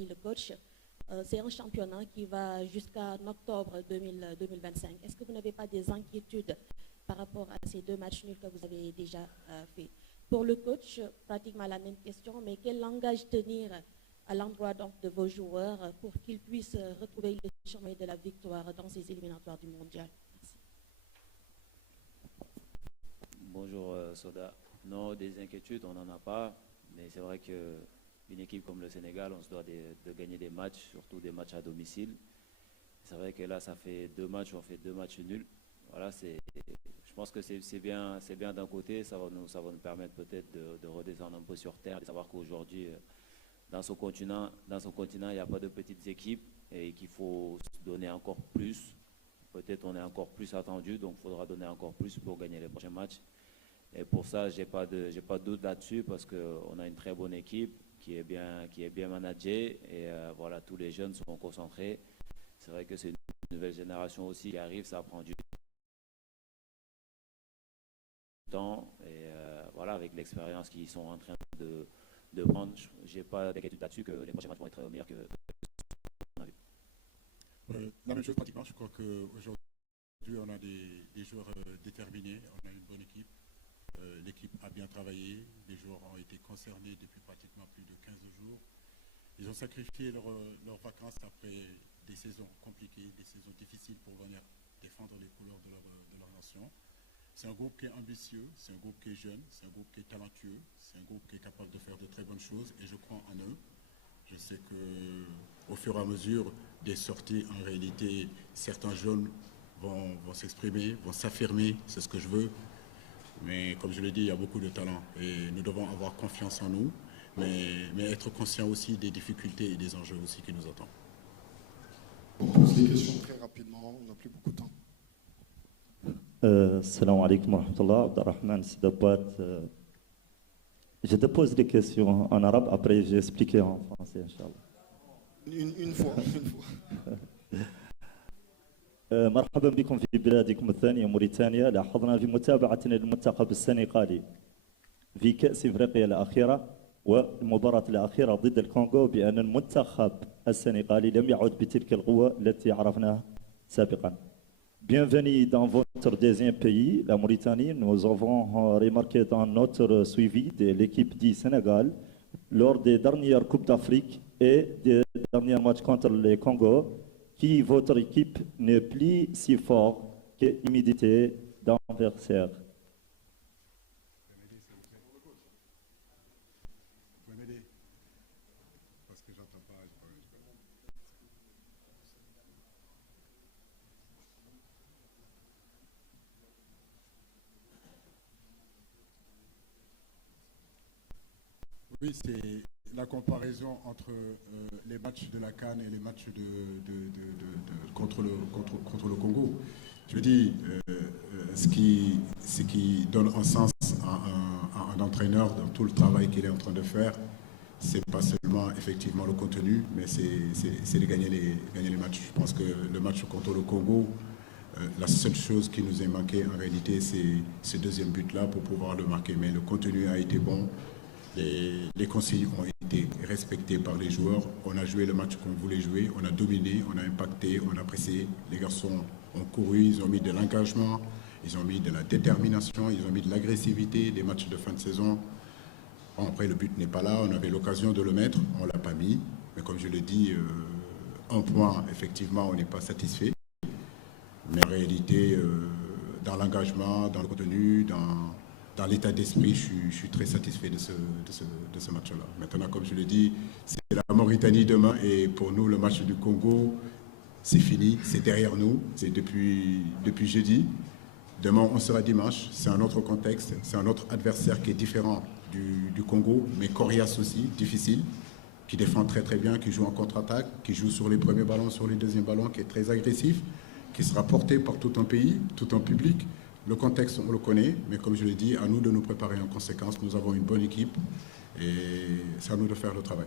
dit le coach, c'est un championnat qui va jusqu'en octobre 2025. Est-ce que vous n'avez pas des inquiétudes par rapport à ces 2 matchs nuls que vous avez déjà faits? Pour le coach, pratiquement la même question, mais quel langage tenir à l'endroit donc de vos joueurs pour qu'ils puissent retrouver le chemin de la victoire dans ces éliminatoires du mondial? Merci. Bonjour Soda. Non, des inquiétudes, on n'en a pas, mais c'est vrai qu'une équipe comme le Sénégal, on se doit de gagner des matchs, surtout des matchs à domicile. C'est vrai que là, ça fait 2 matchs, on fait 2 matchs nuls. Voilà, je pense que c'est bien d'un côté, ça va nous permettre peut-être de redescendre un peu sur terre, de savoir qu'aujourd'hui, dans son continent, il n'y a pas de petites équipes et qu'il faut se donner encore plus. Peut-être on est encore plus attendu, donc il faudra donner encore plus pour gagner les prochains matchs. Et pour ça, j'ai pas de doute là-dessus parce qu'on a une très bonne équipe qui est bien managée et voilà, tous les jeunes sont concentrés. C'est vrai que c'est une nouvelle génération aussi qui arrive, ça prend du temps et voilà, avec l'expérience qu'ils sont en train de prendre, j'ai pas d'inquiétude là-dessus que les prochains matchs vont être meilleurs que qu'on a vu. La même chose pratiquement, je crois qu'aujourd'hui on a des joueurs déterminés, on a une bonne équipe. L'équipe a bien travaillé, les joueurs ont été concernés depuis pratiquement plus de 15 jours. Ils ont sacrifié leurs vacances après des saisons compliquées, des saisons difficiles pour venir défendre les couleurs de leur nation. C'est un groupe qui est ambitieux, c'est un groupe qui est jeune, c'est un groupe qui est talentueux, c'est un groupe qui est capable de faire de très bonnes choses et je crois en eux. Je sais qu'au fur et à mesure des sorties, en réalité, certains jeunes vont s'exprimer, vont s'affirmer, c'est ce que je veux. Mais comme je l'ai dit, il y a beaucoup de talent et nous devons avoir confiance en nous, mais être conscient aussi des difficultés et des enjeux aussi qui nous attendent. On pose des questions très rapidement, on n'a plus beaucoup de temps. Salam alaikum wa rahmatullah, Abdelrahman Sidabat. Je te pose des questions en arabe, après j'ai expliqué en français, Inch'Allah. Une fois. مرحبا بكم في بلادكم الثانية موريتانيا. لاحظنا في متابعتنا للمنتخب السنغالي في كأس افريقيا الأخيرة والمباراة الأخيرة ضد الكونغو بأن المنتخب السنغالي لم يعد بتلك القوة التي عرفناها سابقا. Bienvenue dans votre deuxième pays, la Mauritanie. Nous avons remarqué dans notre suivi de l'équipe du Sénégal lors des dernières Coupes d'Afrique et des derniers matchs contre le Congo, que votre équipe n'est plus si forte que l'humidité d'adversaire. Oui, c'est la comparaison entre les matchs de la CAN et les matchs contre le Congo. Je veux dire, ce qui donne un sens à un entraîneur dans tout le travail qu'il est en train de faire, c'est pas seulement effectivement le contenu, mais c'est de gagner les matchs. Je pense que le match contre le Congo, la seule chose qui nous est manquée en réalité, c'est ce deuxième but-là pour pouvoir le marquer. Mais le contenu a été bon. Les consignes ont été respectées par les joueurs. On a joué le match qu'on voulait jouer. On a dominé, on a impacté, on a pressé. Les garçons ont couru, ils ont mis de l'engagement, ils ont mis de la détermination, ils ont mis de l'agressivité. Des matchs de fin de saison. Bon, après, le but n'est pas là. On avait l'occasion de le mettre. On ne l'a pas mis. Mais comme je l'ai dit, un point, effectivement, on n'est pas satisfait. Mais en réalité, dans l'engagement, dans le contenu, dans l'état d'esprit, je suis très satisfait de ce match-là. Maintenant, comme je l'ai dit, c'est la Mauritanie demain et pour nous, le match du Congo, c'est fini, c'est derrière nous, c'est depuis jeudi. Demain, on sera dimanche, c'est un autre contexte, c'est un autre adversaire qui est différent du Congo, mais coriace aussi, difficile, qui défend très très bien, qui joue en contre-attaque, qui joue sur les premiers ballons, sur les deuxièmes ballons, qui est très agressif, qui sera porté par tout un pays, tout un public. Le contexte, on le connaît, mais comme je l'ai dit, à nous de nous préparer en conséquence. Nous avons une bonne équipe et c'est à nous de faire le travail.